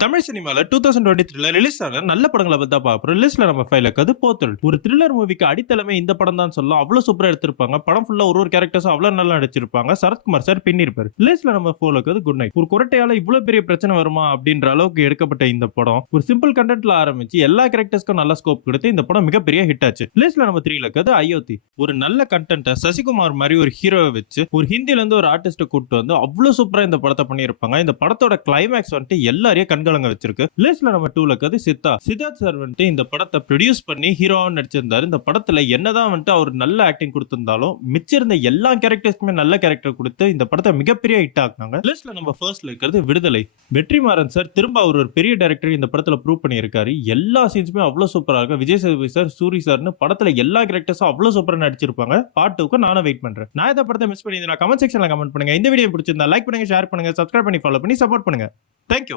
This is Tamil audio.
தமிழ் சினிமால 2023 ரிலீஸ் ஆன நல்ல படங்களை பத்தி தான் பாக்குறோம். லிஸ்ட்ல நம்ம ஃபைல் இருக்குது போத்தல். ஒரு த்ரில்லர் மூவிக்கு அடித்தளமே இந்த படம் தான் சொல்லலாம். அவ்வளவு சூப்பரா எடுத்திருப்பாங்க. படம் ஃபுல்லா ஒரு கேரக்டர்ஸும் அவ்வளவு நல்லா நடிச்சிருப்பாங்க. சரத்குமார் சார் பின்னிருப்பாரு. லிஸ்ட்ல நம்ம ஃபோல் இருக்குது குட் நைட். ஒரு குரட்டையால இவ்வளவு பெரிய பிரச்சனை வருமா அப்படின்ற அளவுக்கு எடுக்கப்பட்ட இந்த படம் ஒரு சிம்பிள் கண்டென்ட்ல ஆரம்பிச்சு எல்லா கேரக்டர்ஸ்க்கும் நல்ல ஸ்கோப் கொடுத்து இந்த படம் மிகப்பெரிய ஹிட் ஆச்சு. லிஸ்ட்ல நம்ம 3 இருக்குது அயோத்தி. ஒரு நல்ல கண்டென்ட்டை சசிகுமார் மாதிரி ஒரு ஹீரோவை வச்சு ஒரு ஹிந்தில இருந்து ஒரு ஆர்டிஸ்ட கூப்பிட்டு வந்து அவ்வளவு சூப்பரா இந்த படத்தை பண்ணியிருப்பாங்க. இந்த படத்தோட கிளைமேக்ஸ் வந்துட்டு எல்லாரையும் கண்கலங்க வச்சிருக்கு. லிஸ்ட்ல நம்ம 2 இருக்குது சித்தார்த் சார் வந்துட்டு இந்த படத்தை ப்ரொடியூஸ் பண்ணி ஹீரோவா நடிச்சிருந்தாரு. இந்த படத்துல என்னதான் வந்துட்டு அவர் நல்ல ஆக்டிங் கொடுத்திருந்தாலும் மிச்சம் இருந்த எல்லா கேரக்டர்ஸ்க்குமே நல்ல கேரக்டர் கொடுத்து இந்த படத்தை மிகப்பெரிய ஹிட் ஆக்குனாங்க. லிஸ்ட்ல நம்ம ஃபர்ஸ்ட்ல இருக்கிறது விடுதலை. வெற்றிமாறன் சார் திரும்ப அவர் ஒரு பெரிய டைரக்டர் இந்த படத்துல ப்ரூவ் பண்ணியிருக்காரு. எல்லா சீன்ஸுமே அவ்வளவு சூப்பரா இருக்கு. விஜய் சேதுபதி சார், சூரி சார்னு படத்துல எல்லா கேரக்டர்ஸும் அவ்வளவு சூப்பரா நடிச்சிருப்பாங்க. பார்ட் 2க்கு நானும் வெயிட் பண்றேன். நான் இந்த படத்தை மிஸ் பண்ணியிருந்தேன் கமெண்ட் செக்ஷன்ல கமெண்ட் பண்ணுங்க. இந்த வீடியோ பிடிச்சிருந்தா லைக் பண்ணுங்க, ஷேர் பண்ணுங்க, சப்ஸ்கிரைப் பண்ணி ஃபாலோ பண்ணி சப்போர்ட் பண்ணுங்க. தேங்க்யூ.